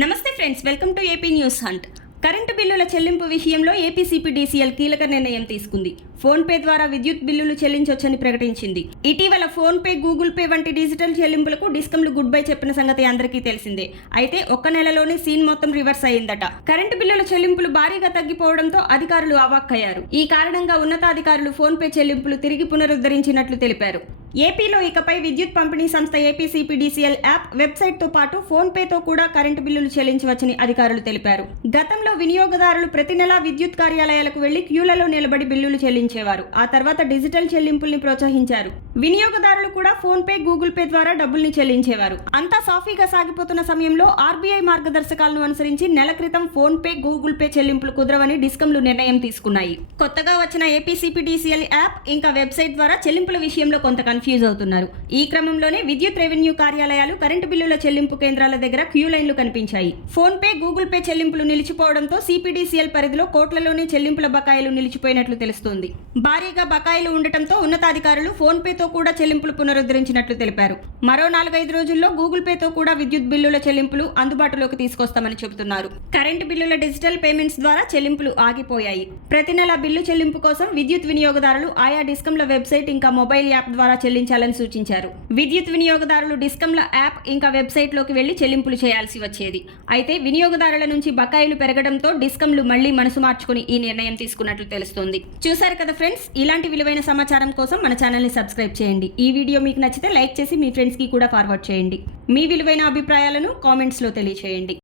నమస్తే friends welcome to AP news hunt. Current బిల్లుల చెల్లింపు విషయంలో ఏపీసీపీడీసీఎల్ కీలక నిర్ణయం తీసుకుంది. ఫోన్ పే ద్వారా విద్యుత్ బిల్లులు చెల్లించవచ్చని ప్రకటించింది. ఇటీవల ఫోన్ పే గూగుల్ పే వంటి డిజిటల్ చెల్లింపులకు డిస్కంలు గుడ్ బై చెప్పిన సంగతి అందరికీ తెలిసిందే. అయితే ఒక్క నెలలోనే సీన్ మొత్తం రివర్స్ అయిందట. కరెంటు బిల్లుల చెల్లింపులు భారీగా తగ్గిపోవడంతో అధికారులు అవాక్కయ్యారు. ఈ కారణంగా ఉన్నతాధికారులు ఫోన్ పే చెల్లింపులు తిరిగి పునరుద్ధరించినట్లు తెలిపారు. ఏపీలో ఇకపై విద్యుత్ పంపిణీ సంస్థ ఏపీసీపీడీసీఎల్ యాప్ వెబ్సైట్తో పాటు ఫోన్ పేతో కూడా కరెంటు బిల్లులు చెల్లించవచ్చని అధికారులు తెలిపారు. గతంలో వినియోగదారులు ప్రతి నెలా విద్యుత్ కార్యాలయాలకు వెళ్ళి క్యూలలో నిలబడి బిల్లులు చెల్లించేవారు ఆ తర్వాత డిజిటల్ చెల్లింపుల్ని ప్రోత్సహించారు. వినియోగదారులు కూడా ఫోన్ పే గూగుల్ పే ద్వారా డబ్బుల్ని చెల్లించేవారు. అంతా సాఫీగా సాగిపోతున్న సమయంలో ఆర్బీఐ మార్గదర్శకాలను అనుసరించి నెల క్రితం ఫోన్ పే గూగుల్ పే చెల్లింపులు కుదరవని డిస్కంలు నిర్ణయం తీసుకున్నాయి. కొత్తగా వచ్చిన ఏపీసీపీడీసీఎల్ యాప్ ఇంకా వెబ్సైట్ ద్వారా చెల్లింపుల విషయంలో కొంత కన్ఫ్యూజ్ అవుతున్నారు. ఈ క్రమంలోనే విద్యుత్ రెవెన్యూ కార్యాలయాలు కరెంటు బిల్లుల చెల్లింపు కేంద్రాల దగ్గర క్యూ లైన్లు కనిపించాయి. ఫోన్ పే గూగుల్ పే చెల్లింపులు నిలిచిపోవడంతో సిపిడిసిఎల్ పరిధిలో కోట్లలోనే చెల్లింపుల బకాయిలు నిలిచిపోయినట్లు తెలుస్తోంది. భారీగా బకాయిలు ఉండటంతో ఉన్నతాధికారులు ఫోన్ పేతో కూడా చెల్లింపులు పునరుద్ధరించినట్లు తెలిపారు. మరో నాలుగైదు రోజుల్లో గూగుల్ పేతో కూడా విద్యుత్ బిల్లుల చెల్లింపులు అందుబాటులోకి తీసుకొస్తామని చెబుతున్నారు. కరెంటు బిల్లుల డిజిటల్ పేమెంట్స్ ద్వారా చెల్లింపులు ఆగిపోయాయి. ప్రతి నెల బిల్లు చెల్లింపు కోసం విద్యుత్ వినియోగదారులు ఆయా డిస్కంల వెబ్సైట్ ఇంకా మొబైల్ యాప్ ద్వారా చెల్లించాలని సూచించారు. విద్యుత్ వినియోగదారులు డిస్కంల యాప్ ఇంకా వెబ్సైట్లోకి వెళ్ళి చెల్లింపులు చేయాల్సి వచ్చేది. అయితే వినియోగదారుల నుంచి బకాయిలు పెరగడంతో డిస్కంలు మళ్ళీ మనసు మార్చుకుని ఈ నిర్ణయం తీసుకున్నట్లు తెలుస్తోంది. చూశారు కదా ఫ్రెండ్స్ ఇలాంటి విలువైన సమాచారం కోసం మన ఛానల్ని సబ్స్క్రైబ్ సబ్స్క్రైబ్ చేయండి. ఈ వీడియో మీకు నచ్చితే లైక్ చేసి మీ ఫ్రెండ్స్కి కూడా ఫార్వర్డ్ చేయండి. మీ విలువైన అభిప్రాయాలను కామెంట్స్లో తెలియచేయండి.